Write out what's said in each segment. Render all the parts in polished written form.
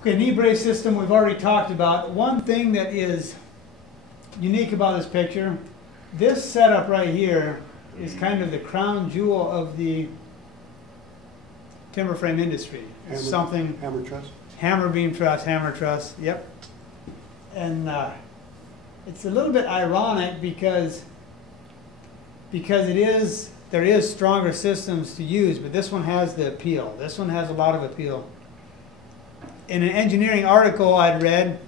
Okay, knee brace system we've already talked about. One thing that is unique about this picture, this setup right here is kind of the crown jewel of the timber frame industry. It's something hammer truss, hammer beam truss, hammer truss. Yep. And it's a little bit ironic because there is stronger systems to use, but this one has the appeal. This one has a lot of appeal. In an engineering article I'd read,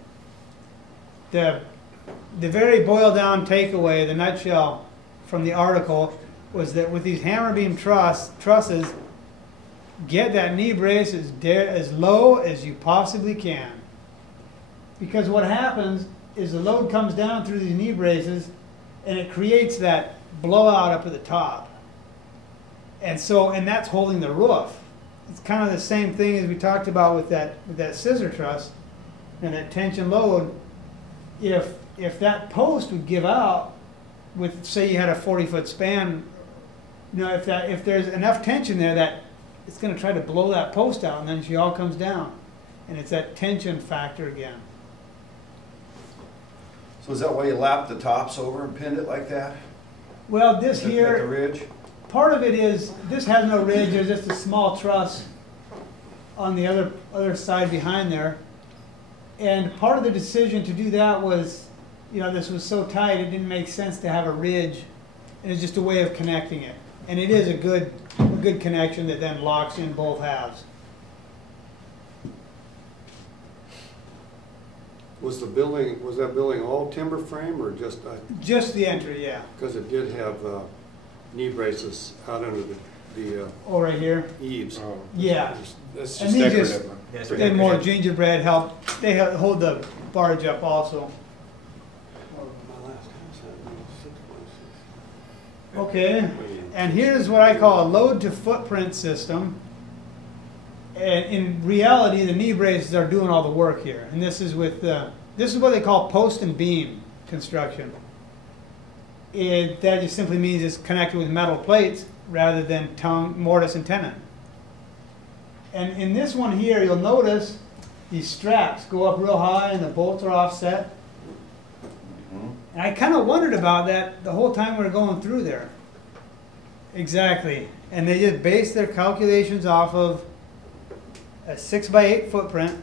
the very boiled down takeaway, the nutshell from the article, was that with these hammer beam trusses, get that knee brace as low as you possibly can. Because what happens is the load comes down through these knee braces and it creates that blowout up at the top. And that's holding the roof. It's kind of the same thing as we talked about with that scissor truss and that tension load. If that post would give out with, say you had a 40-foot span, you know, if there's enough tension there that it's going to try to blow that post out, and then she all comes down. And it's that tension factor again. So is that why you lap the tops over and pinned it like that? Well, this here, at the ridge? Part of it is, this has no ridge, there's just a small truss on the other side behind there. And part of the decision to do that was, you know, this was so tight, it didn't make sense to have a ridge. And it's just a way of connecting it. And it is a good connection that then locks in both halves. was that building all timber frame or just? Just the entry, yeah. Because it did have knee braces out under the Oh, right here? eaves. Oh, Yeah. that's just And these decorative. just, they more gingerbread help. They hold the barge up also. Okay, and here's what I call a load to footprint system. And in reality, the knee braces are doing all the work here. And this is with this is what they call post and beam construction. That just simply means it's connected with metal plates rather than mortise and tenon. And in this one here, you'll notice these straps go up real high and the bolts are offset. And I kind of wondered about that the whole time we were going through there. Exactly. And they just base their calculations off of a 6x8 footprint.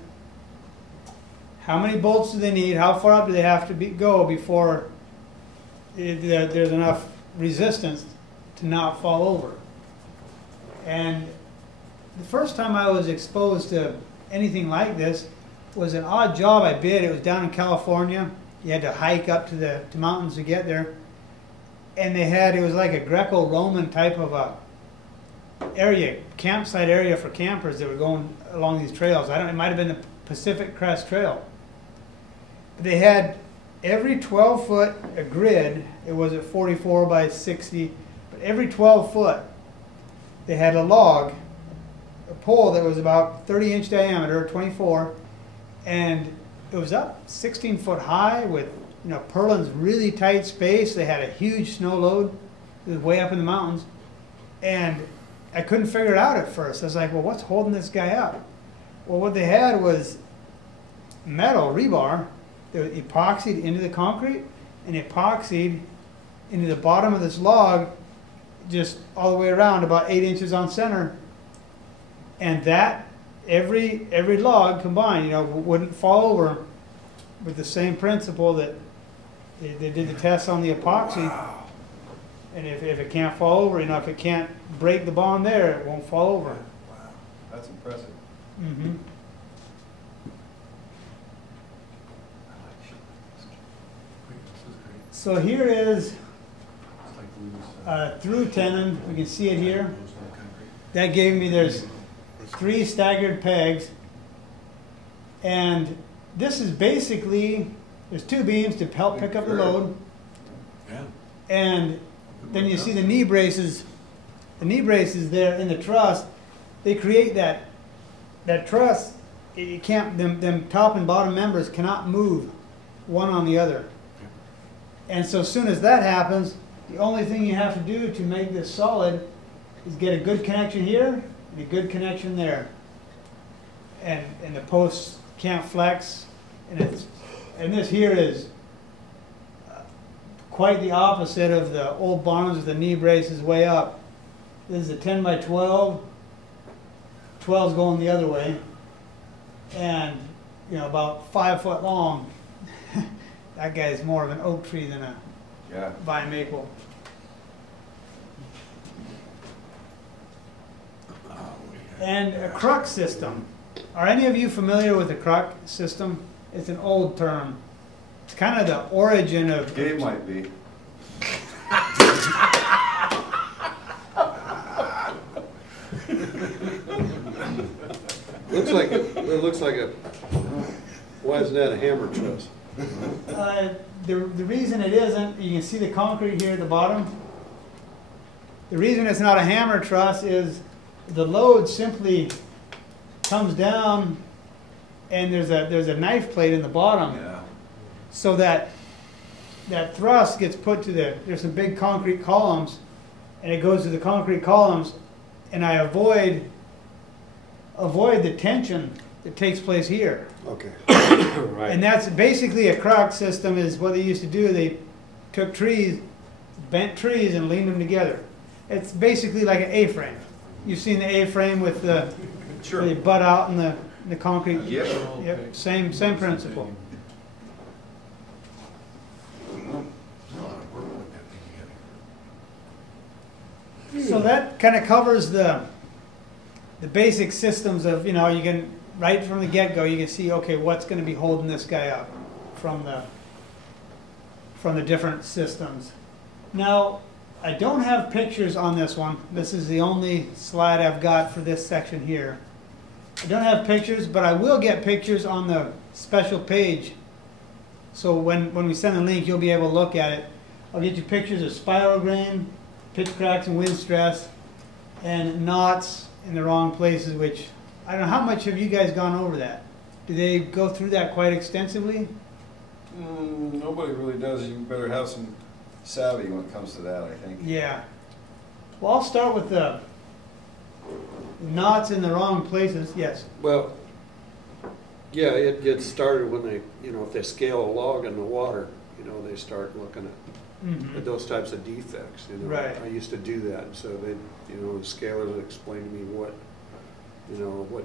How many bolts do they need? How far up do they have to go before there's enough resistance to not fall over? And the first time I was exposed to anything like this was an odd job I bid. It was down in California. You had to hike up to the mountains to get there. And it was like a Greco-Roman type of a campsite area for campers that were going along these trails. It might have been the Pacific Crest Trail. They had every 12-foot a grid. It was at 44 by 60, but every 12 foot they had a log, a pole that was about 30-inch diameter, 24, and it was up 16 foot high with, you know, purlin's really tight space. They had a huge snow load. It was way up in the mountains, and I couldn't figure it out at first. I was like, well, what's holding this guy up? Well, what they had was metal rebar that was epoxied into the concrete and epoxied into the bottom of this log, just all the way around, about 8 inches on center. And that every log combined, you know, wouldn't fall over with the same principle that they did the tests on the epoxy. Wow. And if it can't fall over, you know, if it can't break the bond there, it won't fall over. Wow, that's impressive. Mm-hmm. So here is through tenon. We can see it here. That gave me, there's 3 staggered pegs. And this is basically, there's 2 beams to help pick up the load. Yeah. And then you see the knee braces there in the truss. They create that truss. You can't, them top and bottom members cannot move one on the other. And so as soon as that happens, the only thing you have to do to make this solid is get a good connection here and a good connection there. And the posts can't flex, and this here is quite the opposite of the old bottoms with the knee braces way up. This is a 10 by 12. 12's going the other way, and about 5 foot long. That guy's more of an oak tree than a vine maple. And a crux system. Are any of you familiar with the crux system? It's an old term. It's kind of the origin of... Dave might be. It looks like a, why isn't that a hammer truss? The reason it isn't, you can see the concrete here at the bottom. The reason it's not a hammer truss is the load simply comes down, and there's a knife plate in the bottom, so that thrust gets put to there's some big concrete columns, and it goes to the concrete columns, and I avoid the tension that takes place here. Okay. Right. And that's basically a crux system. Is what they used to do. They took trees, bent trees, and leaned them together. It's basically like an A-frame. You've seen the A-frame with the Sure. where they butt out in the concrete. Yep. Yep. Same principle. So that kind of covers the basic systems of, you can, right from the get-go, you can see, okay, what's going to be holding this guy up from the different systems. Now, I don't have pictures on this one. This is the only slide I've got for this section here. I don't have pictures, but I will get pictures on the special page. So when we send the link, you'll be able to look at it. I'll get you pictures of spiral grain, pitch cracks and wind stress, and knots in the wrong places, which, I don't know, how much have you guys gone over that? Do they go through that quite extensively? Nobody really does. You better have some savvy when it comes to that, I think. Yeah. Well, I'll start with the knots in the wrong places. Yes. Well, yeah, it gets started when they, if they scale a log in the water, they start looking at those types of defects. Right. I used to do that, so they, the scalers would explain to me what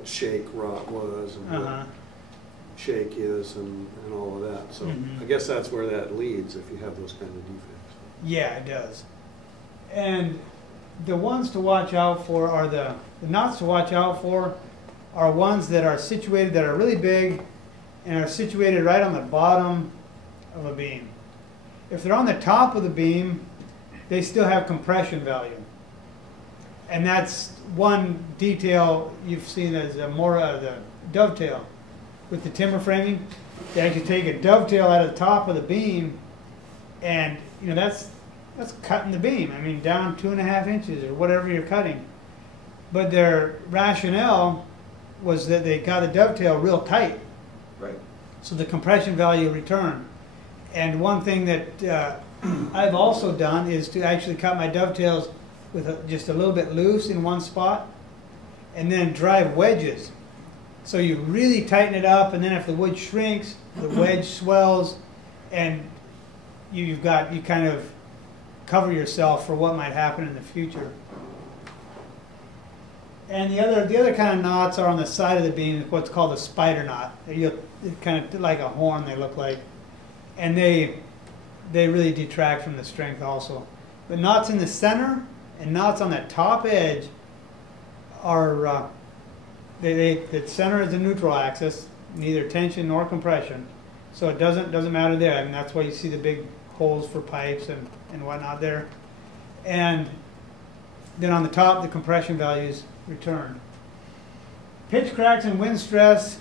shake rot was and what shake is and all of that. So I guess that's where that leads if you have those kind of defects. Yeah, it does. And the ones to watch out for are the knots to watch out for are ones that are situated, that are really big and are situated right on the bottom of a beam. If they're on the top of the beam, they still have compression value. And that's one detail you've seen as the dovetail. With the timber framing, they actually take a dovetail out of the top of the beam, and that's cutting the beam. I mean, down 2.5 inches or whatever you're cutting. But their rationale was that they got the dovetail real tight, Right. so the compression value returned. And one thing that I've also done is to actually cut my dovetails with just a little bit loose in one spot, and then drive wedges. So you really tighten it up, and then if the wood shrinks, the wedge swells, and you kind of cover yourself for what might happen in the future. And the other kind of knots are on the side of the beam, what's called a spider knot. They're kind of like a horn, they look like, and they really detract from the strength also. But knots in the center and knots on the top edge are the center is the neutral axis, neither tension nor compression, so it doesn't matter there. I mean, that's why you see the big holes for pipes and whatnot there. And then on the top, the compression values return. Pitch cracks and wind stress